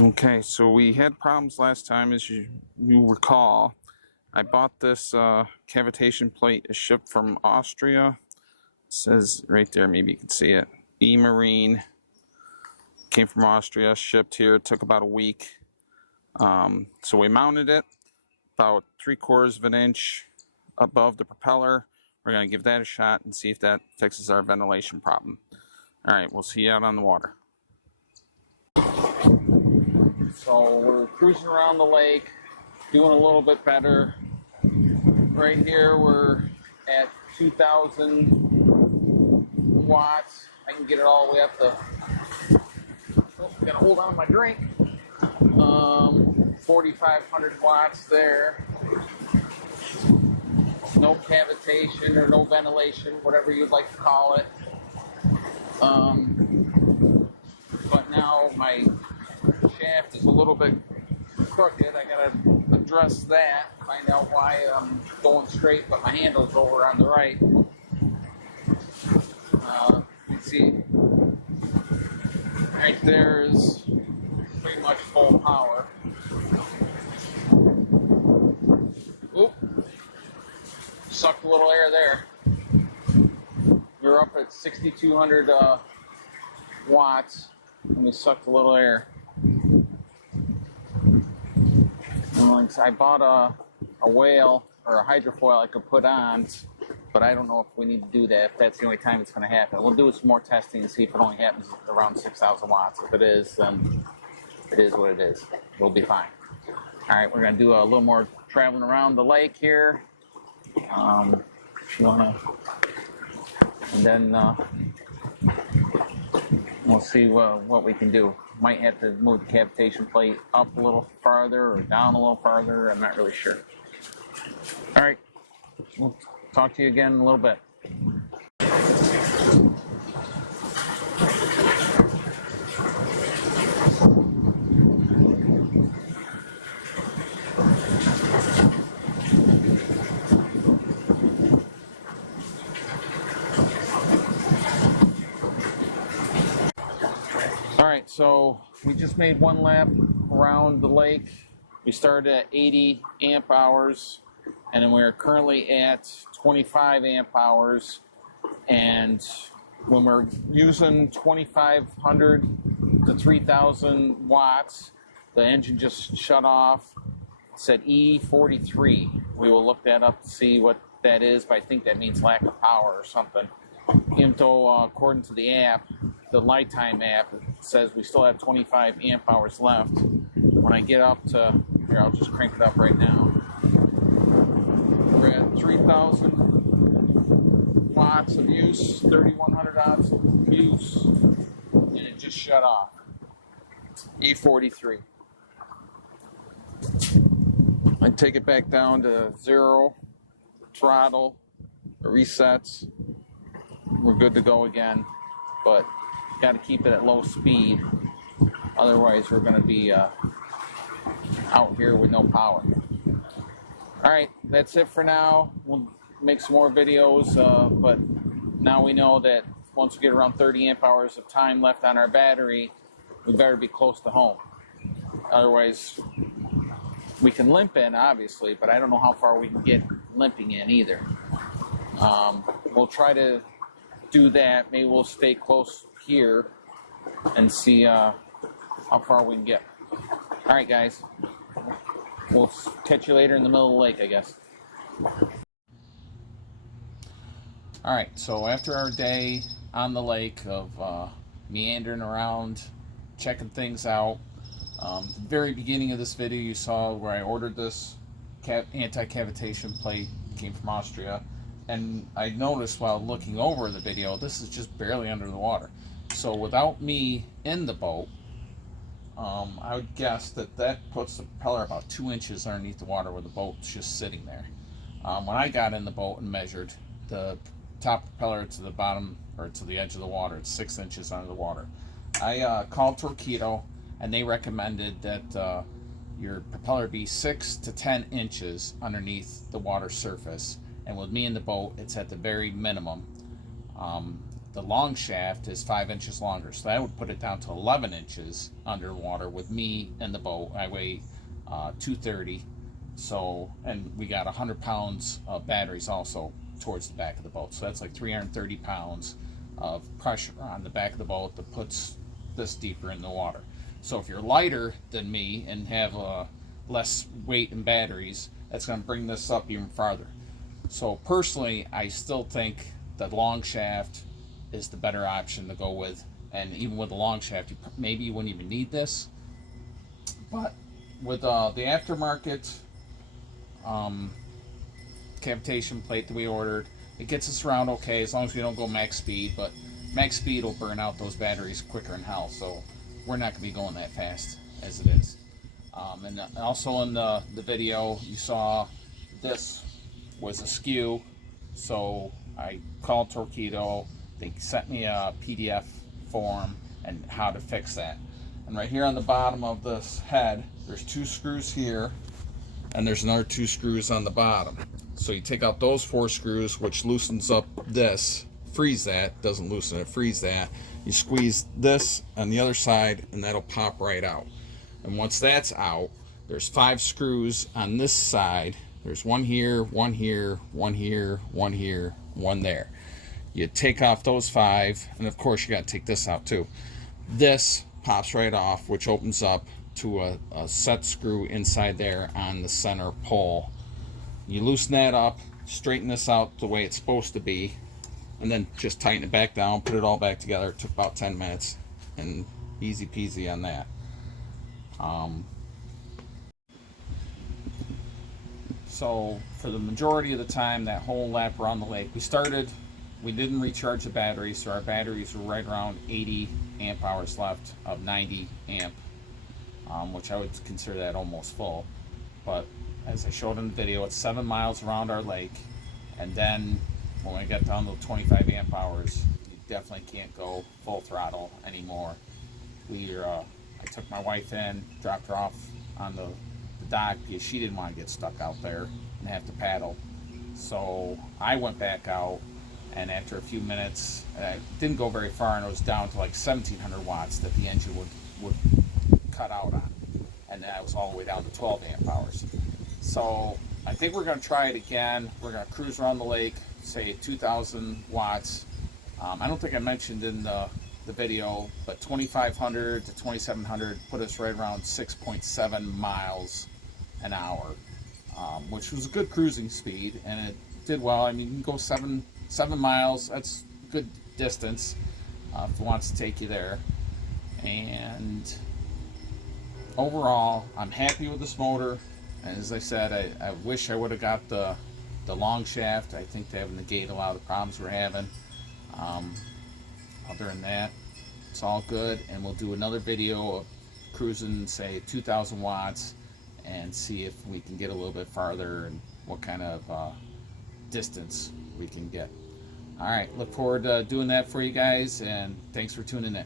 Okay, so we had problems last time, as you recall. I bought this cavitation plate, a ship from Austria. It says right there, maybe you can see it. E-Marine. Came from Austria, shipped here. It took about a week. So we mounted it about 3/4 of an inch above the propeller. We're going to give that a shot and see if that fixes our ventilation problem. All right, we'll see you out on the water. So we're cruising around the lake, doing a little bit better. Right here we're at 2,000 watts. I can get it all the way up to, gotta hold on to my drink. 4,500 watts there. No cavitation or no ventilation, whatever you'd like to call it. But now my shaft is a little bit crooked. I gotta address that, find out why I'm going straight but my handle's over on the right. You can see right there is pretty much full power. Oop, sucked a little air there. We're up at 6,200 watts and we sucked a little air. I bought a whale or a hydrofoil I could put on, but I don't know if we need to do that, if that's the only time it's going to happen. We'll do some more testing and see if it only happens around 6,000 watts. If it is, then it is what it is. We'll be fine. All right, we're going to do a little more traveling around the lake here. If you want to, and then we'll see what we can do. Might have to move the cavitation plate up a little farther or down a little farther. I'm not really sure. All right, we'll talk to you again in a little bit. All right, so we just made one lap around the lake. We started at 80 amp hours, and then we're currently at 25 amp hours. And when we're using 2,500 to 3,000 watts, the engine just shut off. It said E43. We will look that up to see what that is, but I think that means lack of power or something. Even though, according to the app, the Litime app, it says we still have 25 amp hours left. When I get up to, here, I'll just crank it up right now. We're at 3,000 watts of use, 3,100 watts of use, and it just shut off. E43. I take it back down to 0, throttle, resets. We're good to go again, but got to keep it at low speed. Otherwise, we're going to be out here with no power. All right, that's it for now. We'll make some more videos, but now we know that once we get around 30 amp hours of time left on our battery, we better be close to home. Otherwise, we can limp in, obviously, but I don't know how far we can get limping in either. We'll try to do that. Maybe we'll stay close here and see how far we can get. All right, guys. We'll catch you later in the middle of the lake, I guess. All right, so after our day on the lake of meandering around, checking things out, the very beginning of this video you saw where I ordered this anti-cavitation plate, came from Austria, and I noticed while looking over the video, this is just barely under the water. So without me in the boat, I would guess that puts the propeller about 2 inches underneath the water where the boat's just sitting there. When I got in the boat and measured the top propeller to the bottom, or to the edge of the water, it's 6 inches under the water. I called Torqeedo, and they recommended that your propeller be 6 to 10 inches underneath the water surface. And with me in the boat, it's at the very minimum. the long shaft is 5 inches longer, so that would put it down to 11 inches underwater with me and the boat. I weigh 230, so, and we got 100 pounds of batteries also towards the back of the boat, so that's like 330 pounds of pressure on the back of the boat that puts this deeper in the water. So if you're lighter than me and have less weight and batteries, that's going to bring this up even farther. So personally, I still think the long shaft is the better option to go with. And even with the long shaft, maybe you wouldn't even need this. But with the aftermarket cavitation plate that we ordered, it gets us around okay as long as we don't go max speed. But max speed will burn out those batteries quicker than hell. So we're not going to be going that fast as it is. And also in the video, you saw this was askew. So I called Torqeedo. They sent me a PDF form and how to fix that. And right here on the bottom of this head, there's 2 screws here, and there's another 2 screws on the bottom. So you take out those 4 screws, which loosens up this, frees that, doesn't loosen it, frees that. You squeeze this on the other side, and that'll pop right out. And once that's out, there's 5 screws on this side. There's 1 here, 1 here, 1 here, 1 here, 1 there. You take off those 5, and of course you got to take this out too. This pops right off, which opens up to a set screw inside there on the center pole. You loosen that up, straighten this out the way it's supposed to be, and then just tighten it back down, put it all back together. It took about 10 minutes, and easy peasy on that. So for the majority of the time, that whole lap around the lake, we didn't recharge the batteries, so our batteries were right around 80 amp hours left of 90 amp, which I would consider that almost full. But as I showed in the video, it's 7 miles around our lake, and then when we get down to 25 amp hours, you definitely can't go full throttle anymore. I took my wife in, dropped her off on the dock because she didn't want to get stuck out there and have to paddle. So I went back out, and after a few minutes, I didn't go very far, and it was down to like 1700 watts that the engine would cut out on, and that was all the way down to 12 amp hours. So I think we're going to try it again. We're going to cruise around the lake, say 2000 watts. I don't think I mentioned in the video, but 2500 to 2700 put us right around 6.7 miles an hour, which was a good cruising speed, and it did well. I mean, you can go 7 miles. That's a good distance if it wants to take you there. And overall, I'm happy with this motor. And as I said, I wish I would have got the long shaft. I think that would negate a lot of the problems we're having. Other than that, it's all good, and we'll do another video of cruising, say 2000 watts, and see if we can get a little bit farther and what kind of distance we can get. All right, look forward to doing that for you guys, and thanks for tuning in.